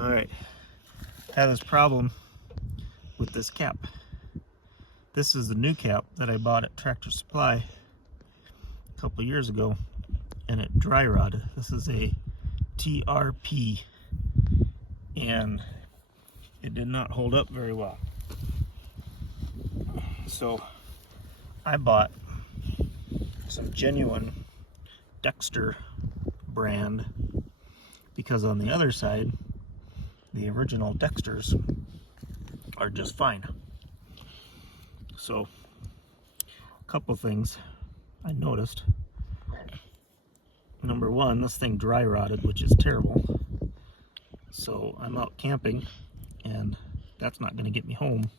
Alright, I have this problem with this cap. This is the new cap that I bought at Tractor Supply a couple years ago, and it dry rotted. This is a TRP, and it did not hold up very well. So I bought some genuine Dexter brand, because on the other side, the original Dexters are just fine. So a couple things I noticed. Number one, this thing dry rotted, which is terrible. So I'm out camping, and that's not going to get me home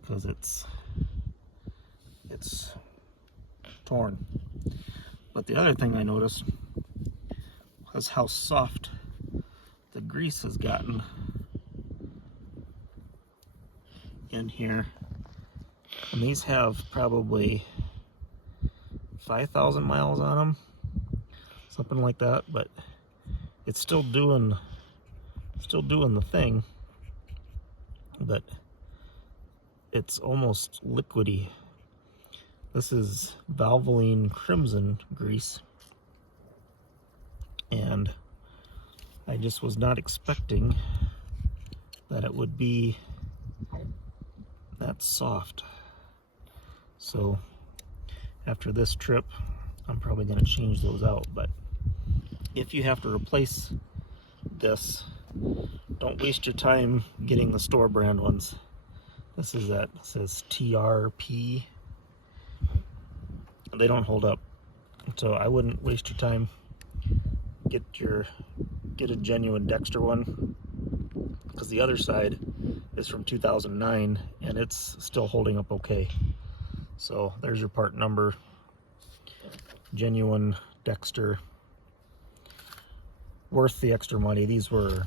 because it's torn. But the other thing I noticed was how soft the grease has gotten in here. And these have probably 5,000 miles on them, something like that, but it's still doing the thing, but it's almost liquidy. This is Valvoline Crimson grease, and I just was not expecting that it would be that soft. So after this trip, I'm probably going to change those out. But if you have to replace this, don't waste your time getting the store brand ones. This is that, it says TRP. They don't hold up, so I wouldn't waste your time. Get a genuine Dexter one, because the other side is from 2009 and it's still holding up okay. So there's your part number. Genuine Dexter, worth the extra money. These were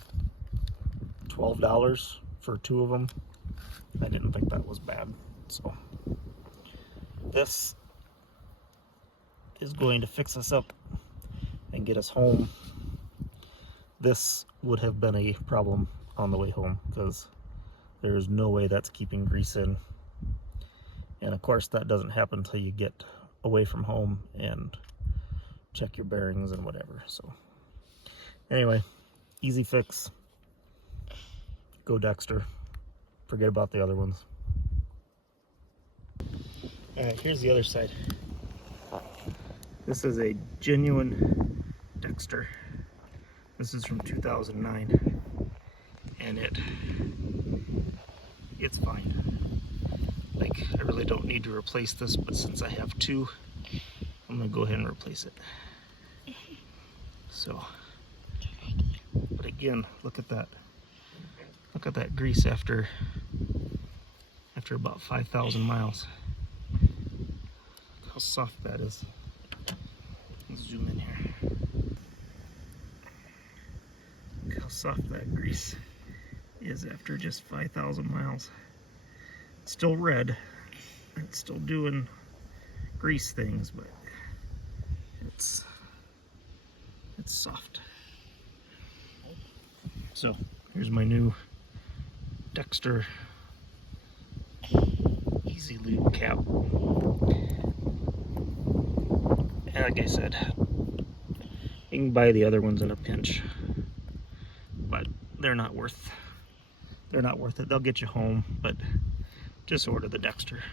$12 for two of them. I didn't think that was bad. So this is going to fix us up and get us home. This would have been a problem on the way home, because there's no way that's keeping grease in. And of course that doesn't happen until you get away from home and check your bearings and whatever. So anyway, easy fix. Go Dexter. Forget about the other ones. Alright, here's the other side. This is a genuine Dexter. This is from 2009, and it's fine. Like, I really don't need to replace this, but since I have two, I'm gonna go ahead and replace it. So, but again, look at that. Look at that grease after about 5,000 miles. Look how soft that is. Let's zoom in here. Look how soft that grease is after just 5,000 miles. It's still red. It's still doing grease things, but it's soft. So here's my new Dexter Easy Lube cap. And like I said, you can buy the other ones in a pinch, but they're not worth it. They'll get you home, but just order the Dexter.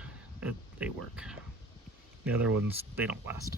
They work. The other ones, they don't last.